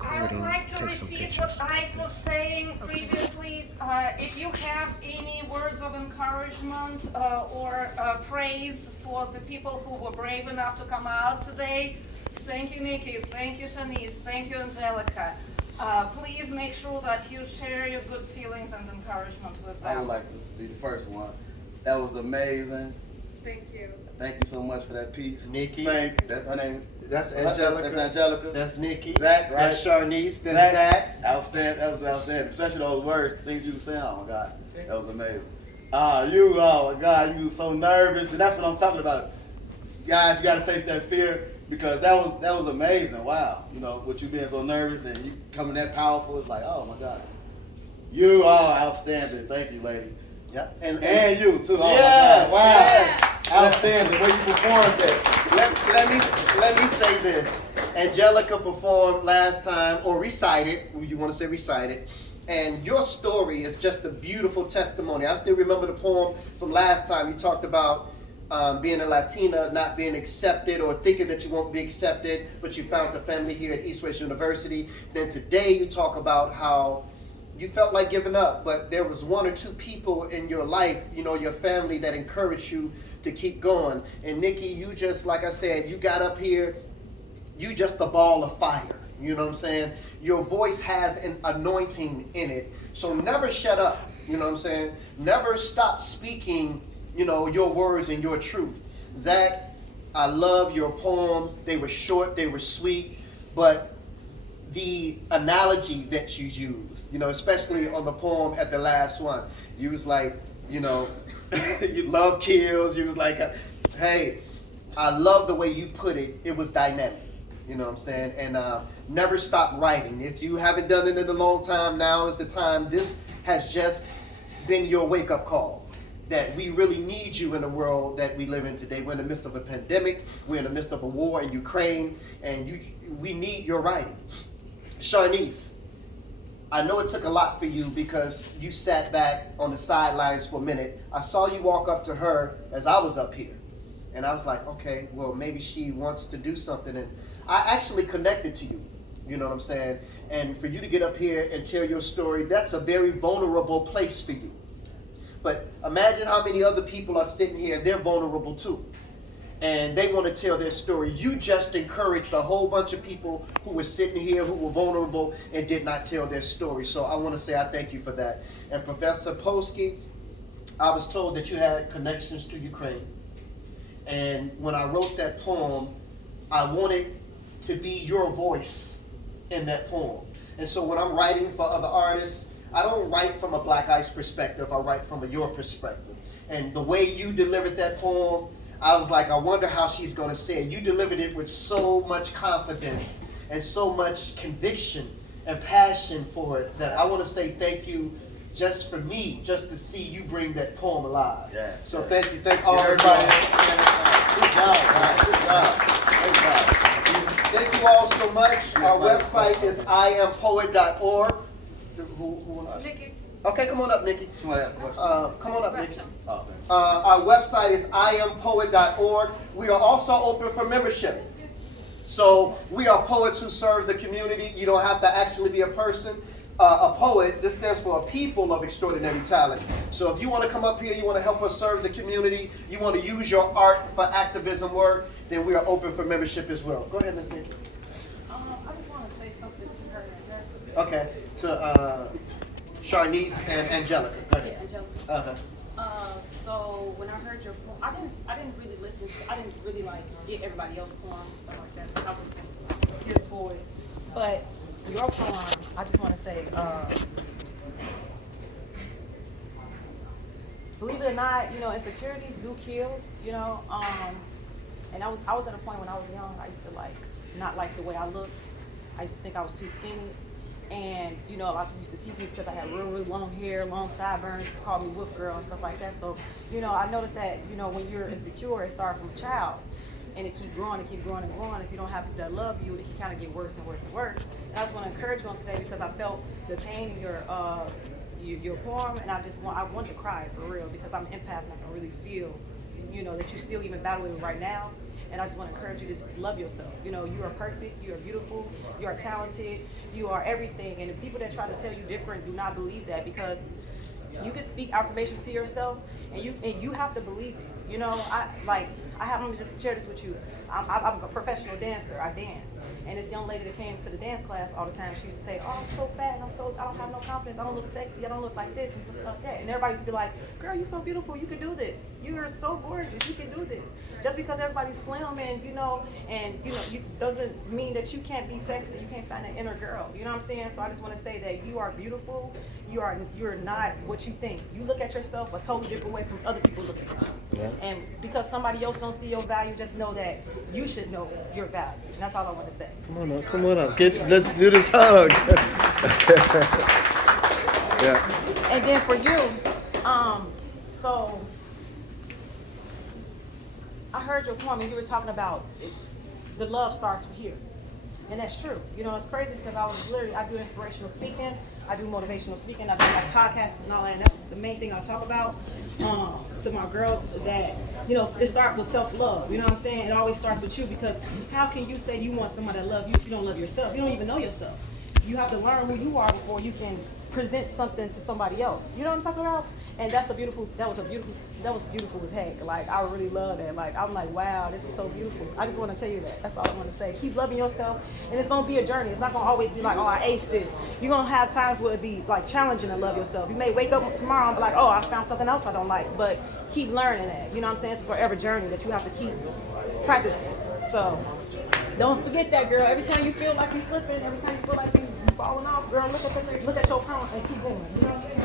I would like to repeat what Ice was saying previously. If you have any words of encouragement or praise for the people who were brave enough to come out today, thank you, Nikki. Thank you, Shanice. Thank you, Angelica. Please make sure that you share your good feelings and encouragement with them. I would like to be the first one. That was amazing. Thank you. Thank you so much for that piece. Nikki. Same. That's her name. That's Angelica. That's Angelica. That's Nikki. Zach, right? That's Sharnice. That's Zach. Outstanding. That was outstanding. Especially those words, things you were saying. Oh my God, that was amazing. Oh my God, you were so nervous, and that's what I'm talking about. Guys, you got to face that fear because that was amazing. Wow, you know, with you being so nervous and you coming that powerful, it's like, oh my God, you are outstanding. Thank you, lady. Yeah, And you too. Oh yes, my God. Wow. yes. Outstanding. Way you performed that. Let me say this. Angelica performed last time, or recited. You want to say recited? And your story is just a beautiful testimony. I still remember the poem from last time. You talked about being a Latina, not being accepted or thinking that you won't be accepted, but you found the family here at East West University. Then today you talk about how you felt like giving up, but there was one or two people in your life, you know, your family that encouraged you to keep going. And Nikki, you just, like I said, you got up here, you just a ball of fire. You know what I'm saying? Your voice has an anointing in it. So never shut up. You know what I'm saying? Never stop speaking, you know, your words and your truth. Zach, I love your poem. They were short, they were sweet, but the analogy that you used, you know, especially on the poem at the last one, you was like, you know, you love kills. You was like, hey, I love the way you put it. It was dynamic. You know what I'm saying? And never stop writing. If you haven't done it in a long time, now is the time. This has just been your wake-up call that we really need you in the world that we live in today. We're in the midst of a pandemic. We're in the midst of a war in Ukraine, and we need your writing. Sharnice, I know it took a lot for you because you sat back on the sidelines for a minute. I saw you walk up to her as I was up here. And I was like, okay, well, maybe she wants to do something. And I actually connected to you, you know what I'm saying? And for you to get up here and tell your story, that's a very vulnerable place for you. But imagine how many other people are sitting here and they're vulnerable too. And they want to tell their story. You just encouraged a whole bunch of people who were sitting here who were vulnerable and did not tell their story. So I want to say I thank you for that. And Professor Polsky, I was told that you had connections to Ukraine. And when I wrote that poem, I wanted to be your voice in that poem. And so when I'm writing for other artists, I don't write from a Black Ice perspective, I write from your perspective. And the way you delivered that poem, I was like, I wonder how she's going to say it. You delivered it with so much confidence and so much conviction and passion for it that I want to say thank you just for me, just to see you bring that poem alive. Yeah. So yeah. thank you. Thank all everybody. Good job, guys. Good job. Great job. Thank you all so much. Yes, Our ma'am. website is iampoet.org. Nikki, Okay, come on up, Nikki. Somebody have a question? Come on up, Nikki. question. Oh, okay. Our website is iampoet.org. We are also open for membership. So we are poets who serve the community. You don't have to actually be a person. A poet, this stands for a people of extraordinary talent. So if you want to come up here, you want to help us serve the community, you want to use your art for activism work, then we are open for membership as well. Go ahead, Ms. Nikki. I just want to say something to her. Okay, to Sharnice and Angelica. Go ahead. Angelica. Uh-huh. So when I heard your poem, I didn't really listen to, I didn't really like get everybody else's poems and stuff like that, so I wasn't here for it. But your poem, I just want to say, believe it or not, you know, insecurities do kill, you know, and I was at a point when I was young, I used to not like the way I looked. I used to think I was too skinny. And, you know, a lot of people used to tease me because I had really, really long hair, long sideburns, just call me wolf girl and stuff like that. So, you know, I noticed that, you know, when you're insecure, it starts from a child. And it keep growing and keep growing and growing. If you don't have people that love you, it can kind of get worse and worse and worse. And I just want to encourage you on today because I felt the pain in your poem, and I want to cry for real because I'm an empath and I can really feel, you know, that you're still even battling right now. And I just want to encourage you to just love yourself. You know, you are perfect, you are beautiful, you are talented, you are everything. And the people that try to tell you different do not believe that, because you can speak affirmations to yourself, and you have to believe it. You know, let me just share this with you. I'm a professional dancer. I dance. And this young lady that came to the dance class all the time, she used to say, "Oh, I'm so fat, and I don't have no confidence. I don't look sexy. I don't look like this and stuff like that." And everybody used to be like, "Girl, you're so beautiful. You can do this. You are so gorgeous. You can do this." Just because everybody's slim and you doesn't mean that you can't be sexy. You can't find that inner girl. You know what I'm saying? So I just want to say that you are beautiful. You're not what you think. You look at yourself a totally different way from other people looking at you. Yeah. And because somebody else don't see your value, just know that you should know your value. And that's all I want to say. Come on up, come on up. Let's do this hug. Yeah. And then for you, so I heard your poem and you were talking about the love starts here. And that's true. You know, it's crazy because I do inspirational speaking, I do motivational speaking, I do like podcasts and all that, and that's the main thing I talk about to my girls, that, you know, it starts with self-love. You know what I'm saying? It always starts with you, because how can you say you want somebody to love you if you don't love yourself? You don't even know yourself. You have to learn who you are before you can present something to somebody else. You know what I'm talking about? And that was beautiful as heck. Like, I really love that. Like, I'm like, wow, this is so beautiful. I just want to tell you that. That's all I want to say. Keep loving yourself, and it's going to be a journey. It's not going to always be like, oh, I aced this. You're going to have times where it be like challenging to love yourself. You may wake up tomorrow and be like, oh, I found something else I don't like, but keep learning that. You know what I'm saying? It's a forever journey that you have to keep practicing. So don't forget that, girl. Every time you feel like you're slipping, every time you feel like you're falling off, girl, look at your phone and keep going. You know what I'm saying?